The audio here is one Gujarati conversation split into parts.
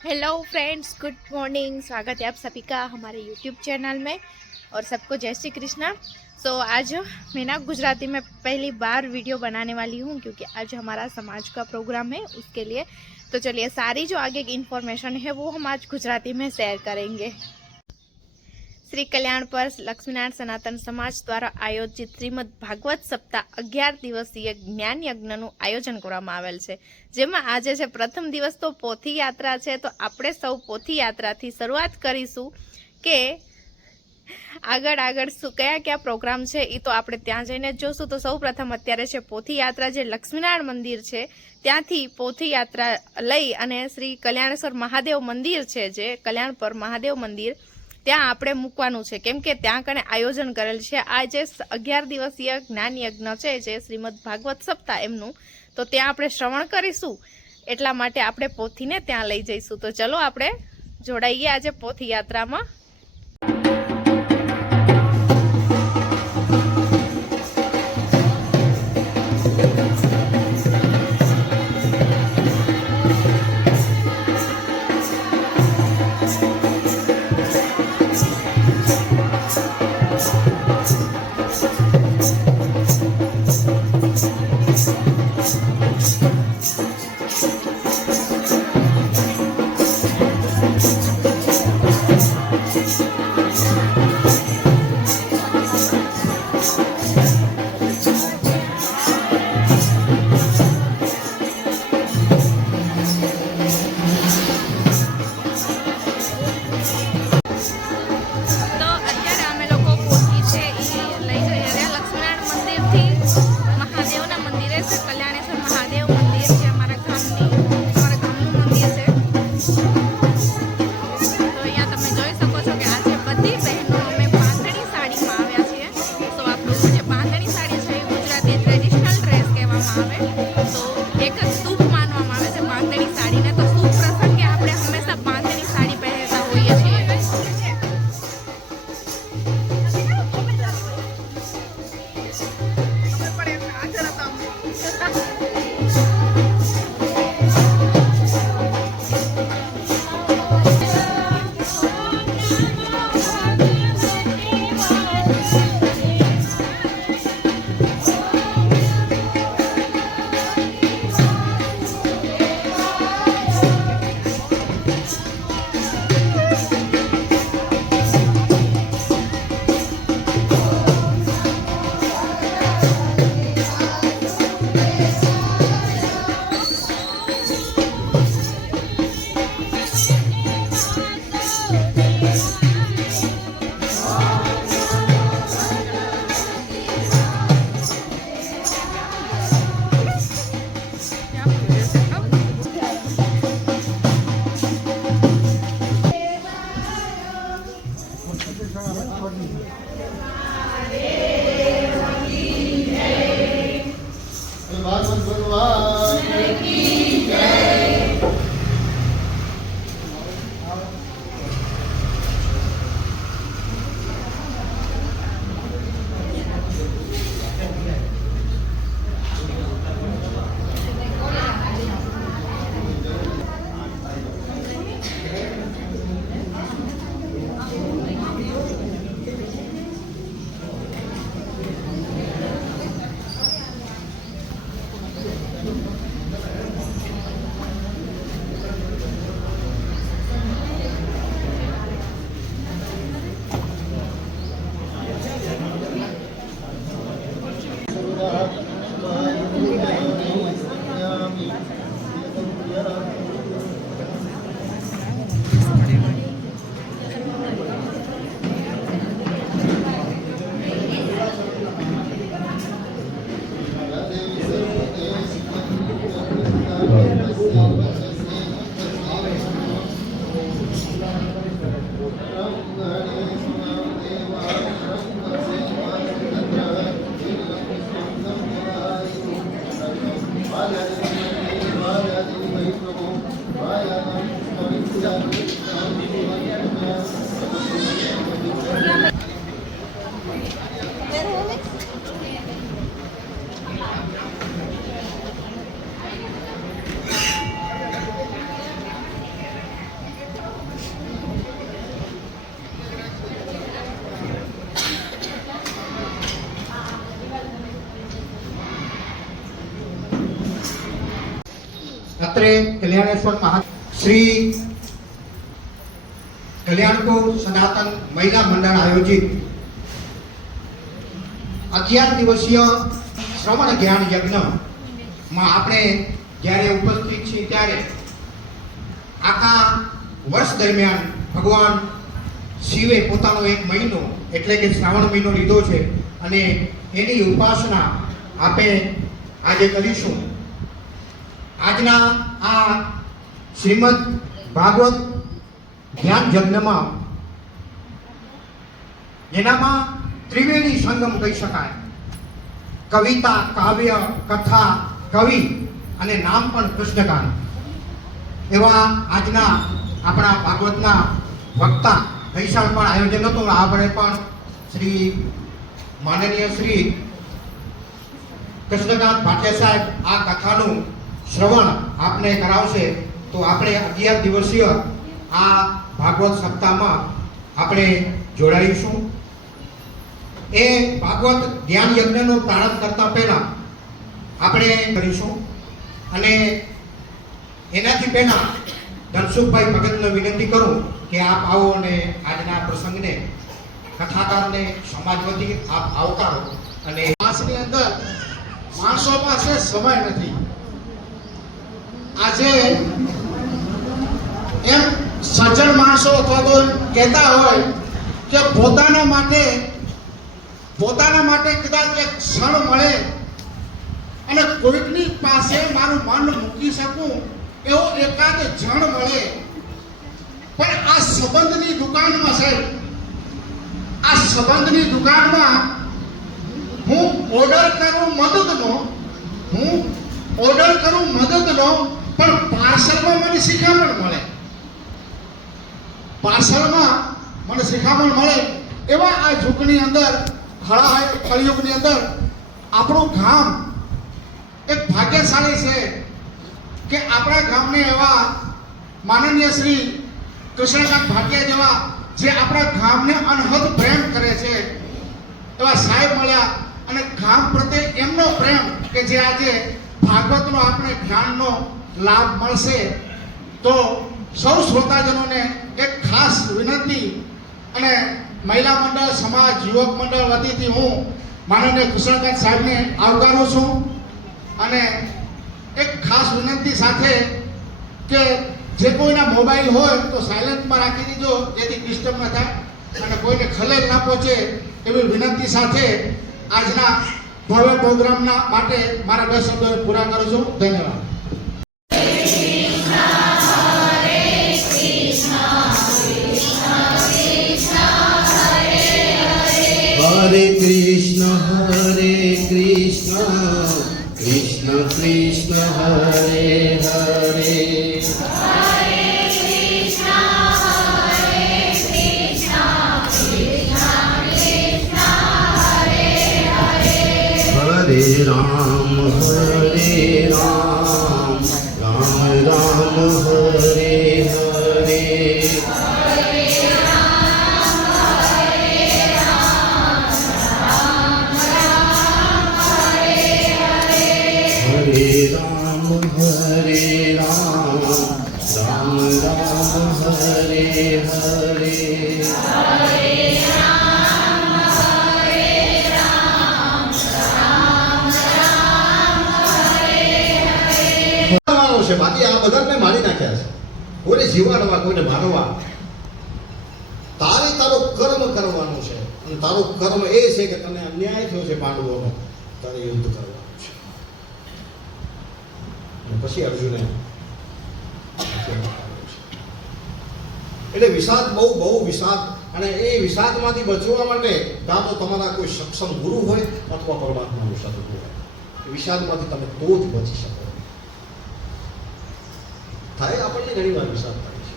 Hello friends, good morning. स्वागत है आप सभी का हमारे यूट्यूब चैनल में और सबको जय श्री कृष्णा। आज मैं ना गुजराती में पहली बार वीडियो बनाने वाली हूँ क्योंकि आज हमारा समाज का प्रोग्राम है उसके लिए। तो चलिए, सारी जो आगे की इन्फॉर्मेशन है वो हम आज गुजराती में शेयर करेंगे। श्री कल्याण पर लक्ष्मीनारायण सनातन समाज द्वारा आयोजित श्रीमद भागवत सप्ताह 11 दिवसीय ज्ञान यज्ञનું આયોજન કરવામાં આવેલ છે, જેમાં આજે છે પ્રથમ દિવસ તો પોથી યાત્રા છે। તો આપણે સૌ પોથી યાત્રાથી શરૂઆત કરીશું કે આગળ આગળ શું કયા પ્રોગ્રામ છે એ તો આપણે ત્યાં જઈને જોશું। તો સૌ પ્રથમ અત્યારે છે પોથી યાત્રા, જે લક્ષ્મીનારાયણ મંદિર છે ત્યાંથી પોથી યાત્રા લઈ અને શ્રી કલ્યાણેશ્વર મહાદેવ મંદિર છે, જે કલ્યાણપર મહાદેવ મંદિર ત્યાં આપણે મૂકવાનું છે, કેમ કે ત્યાં કને આયોજન કરેલ છે આ જે 11 દિવસીય જ્ઞાન યજ્ઞ છે, જે શ્રીમદ ભાગવત સપ્તાહ એમનું। તો ત્યાં આપણે શ્રવણ કરીશું, એટલા માટે આપણે પોથીને ત્યાં લઈ જઈશું। તો ચલો આપણે જોડાઈએ આજે પોથી યાત્રામાં। અત્રે કલ્યાણેશ્વર શ્રી કલ્યાણપુર સનાતન મહિલા મંડળ આયોજિત 11 દિવસીય શ્રવણ જ્ઞાન યજ્ઞમાં આપણે જ્યારે ઉપસ્થિત છીએ ત્યારે આખા વર્ષ દરમિયાન ભગવાન શિવે પોતાનો એક મહિનો એટલે કે શ્રાવણ મહિનો લીધો છે અને એની ઉપાસના આપણે આજે કરીશું. આજના આ શ્રીમદ ભાગવત ધ્યાન યજ્ઞમાં જેનામાં ત્રિવેણી સંગમ કહી શકાય, કવિતા, કાવ્ય, કથા, કવિ અને નામ પણ કૃષ્ણકાંત એવા આજના આપણા ભાગવતના વક્તા ગઈસાલ પણ આયોજન હતું. આપણે પણ શ્રી માનનીય શ્રી કૃષ્ણકાંત ભાટિયા સાહેબ આ કથાનું શ્રવણ આપને કરાવશે. તો આપણે 11 દિવસીય આ ભાગવત સપ્તાહમાં આપણે જોડાઈશું. એ ભાગવત ધ્યાન યજ્ઞનો પ્રારંભ કરતા પહેલા આપણે કરીશું અને એનાથી પહેલા ધનસુખભાઈ ભગતને વિનંતી કરું કે આપ આવો અને આજના પ્રસંગને કથાકારને સમાજ વતી આપ આવકારો. અને માસની અંદર માણસો પાસે સમય નથી. આજે એમ સજ્જન માણસો અથવા તો કહેતા હોય કે પોતાના માટે કદાચ એક ક્ષણ મળે અને કોઈકની પાસે મારું મન મૂકી શકું એવો એકાદ જણ મળે, પણ આ સંબંધની દુકાનમાં સાહેબ, આ સંબંધની દુકાનમાં હું ઓર્ડર કરું મદદનો પણ પાર્સલમાં મને શિખામણ મળે. એવા આ યુગની અંદર કળિયુગની અંદર આપણું ગામ એક ભાગ્યશાળી છે કે આપણા ગામને એવા માનનીય શ્રી કૃષ્ણકાંત ભાટિયા જેવા જે આપણા ગામને અનહદ પ્રેમ કરે છે એવા સાહેબ મળ્યા અને ગામ પ્રત્યે એમનો પ્રેમ કે જે આજે ભાગવતનો આપણે જ્ઞાનનો લાભ મળશે. તો સૌ શ્રોતાજનોને એક ખાસ વિનંતી અને મહિલા મંડળ, સમાજ, યુવક મંડળ વતીથી હું માનનીય કૃષ્ણકાંત સાહેબને આવકારું છું અને એક ખાસ વિનંતી સાથે કે જે કોઈના મોબાઈલ હોય તો સાયલેન્ટમાં રાખી દીજો જેથી ડિસ્ટર્બ ન થાય અને કોઈને ખલેલ ના પહોંચે એવી વિનંતી સાથે આજના ભવ્ય પ્રોગ્રામના માટે મારા 2 શબ્દો પૂરા કરું છું. ધન્યવાદ. हरे कृष्ण कृष्ण कृष्ण हरे हरे हरे राम राम राम हरे हरे हरे राम राम राम हरे हरे છે. બાકી આ બધાને મારી નાખ્યા છે. કોઈને જીવાડવા, કોઈને મારવા. તારે તારો કર્મ કરવાનો છે અને તારો કર્મ એ છે કે તને અન્યાય થયો છે પાંડવોનો, તારે યુદ્ધ કરવાનું છે. પછી અર્જુને એટલે વિષાદ, બહુ વિષાદ. અને એ વિષાદમાંથી બચવા માટે કાં તો તમારા કોઈ સક્ષમ ગુરુ હોય અથવા પરમાત્માનું સદગુરુ હોય. વિષાદમાંથી તમે તો જ બચી શકો. થાય આપણને ઘણી વાર વિષાદ થાય છે.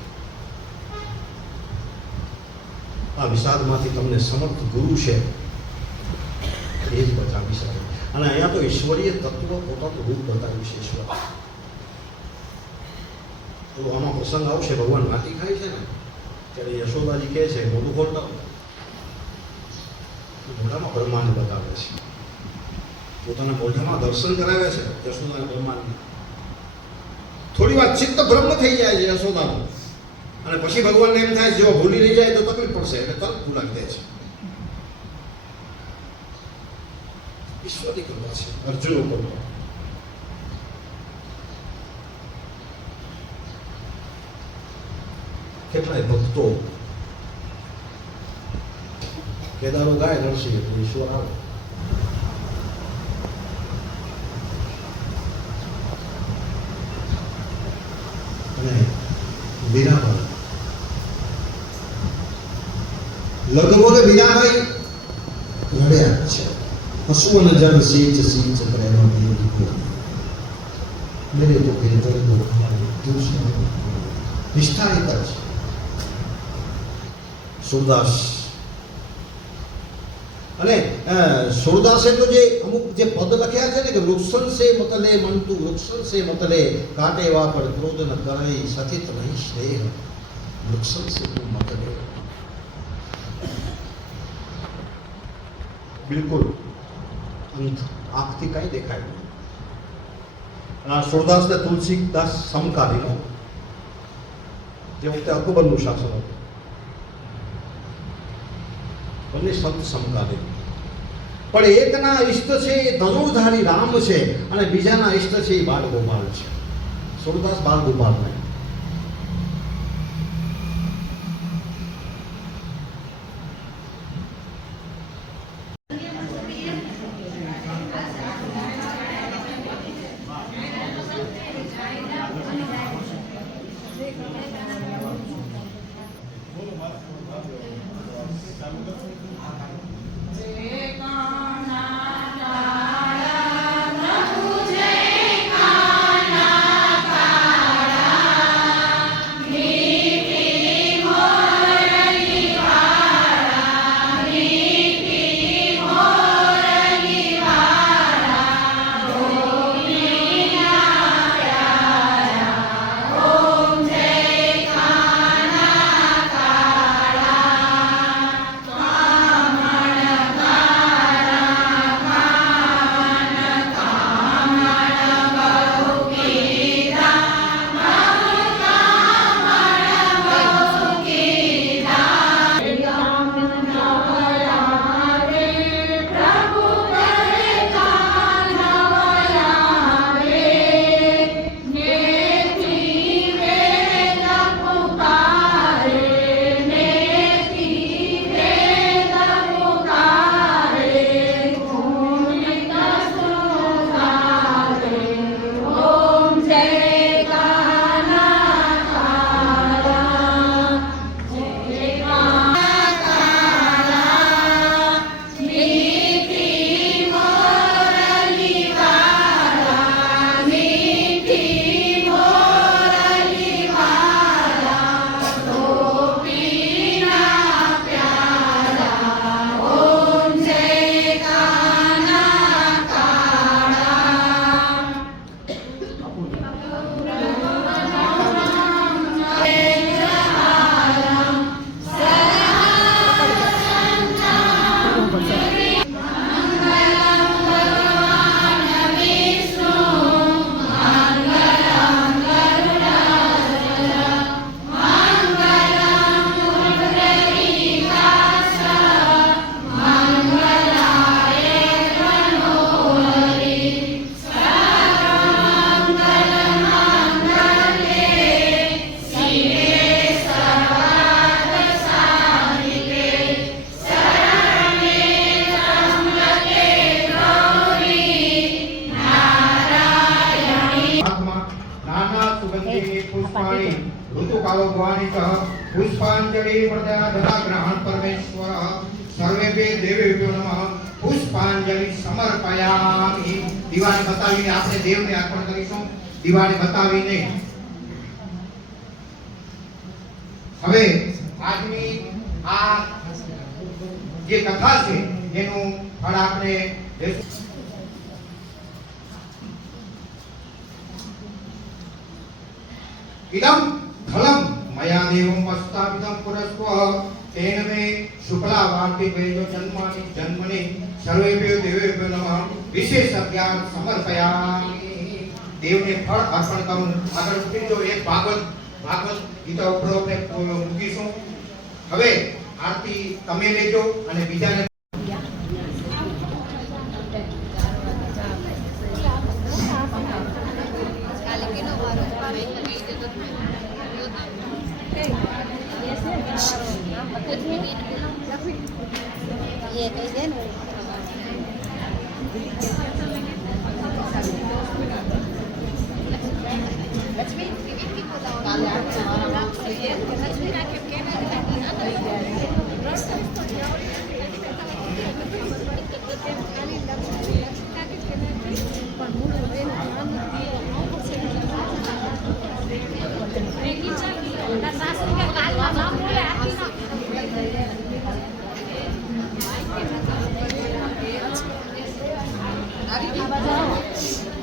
આ વિષાદમાંથી તમને સમર્થ ગુરુ છે એ જ બચાવી શકે. અને અહીંયા તો ઈશ્વરીય તત્વ પોતાનું રૂપ બતાવ્યું છે. ઈશ્વર તો આમાં પ્રસંગ આવશે, ભગવાન માટી ખાય છે ને ત્યારે યશોદાજી કહે છે મોઢું ખોલતા, મોઢામાં બ્રહ્માંડ બતાવે છે, પોતાના મોઢામાં દર્શન કરાવે છે યશોદાના બ્રહ્માંડ. થોડી વાર ચિત્ત બ્રહ્મ થઈ જાય છે યશોદાનું, અને પછી ભગવાનને એમ થાય જો ભૂલી નહીં જાય તો તકલીફ પડશે એટલે તરત ભૂલાવી દે છે. ઈશ્વરની કૃપા છે અર્જુન ઉપર. કેટલાય ભક્તો કેદારો ગાય નરસિંહ એટલે ઈશ્વર આવે. અને વીરાબાઈ લગભગ વીરાબાઈ રડ્યા છે. હસુન જન સીચ સીચ પ્રેમ દીકો મેરે તો ભેતર દો દૂસરા નિષ્ઠા એક જ. સુરદાસ અને સુરદાસે તો જે અમુક જે પદ લખ્યા છે ને કે વૃક્ષન સે મતલે મંતુ વૃક્ષન સે મતલે કાટે વા પર ક્રોધ ન કરે સચિત નહીં સ્નેહ વૃક્ષન સે મતલે. બિલકુલ અંત આંખથી કઈ દેખાય નહીં. આ સુરદાસ ને તુલસીદાસ સમકાલીનો, જે વખતે અકબરનું શાસન હતું, બંને સંત સમકાલીન. પણ એકના ઈષ્ટ છે એ ધનુર્ધારી રામ છે અને બીજાના ઈષ્ટ છે એ બાળ ગોપાલ છે. સુરદાસ બાળ ગોપાલ નહીં. ऋतुकालो भवानीतः पुष्पांजलि प्रददा ग्रहण परमेश्वरः सर्वेभ्य देवेभ्यो नमः पुष्पांजलि समर्पयामि. દિવાળી બતાવીને આપણે દેવને અર્પણ કરીશું. દિવાળી બતાવીને હવે આજની આ જે કથા છે એનું ફળ આપણે इदं फलं मया देवं वस्ताविदं पुरस्व तेन मे शुक्ला वाक्य वेदो जन्मनि सर्वेभ्यो देवेभ्यो नमः विशेष ज्ञान समर्पयामि. દેવને ફળ અર્પણ કરું. આગળ ઉઠીને એક ભાગવત ગીતા ઉપર આપણે મૂકીશું. હવે આરતી તમે લેજો અને બીજાને ये कही दे ना આ બાજુ આવો.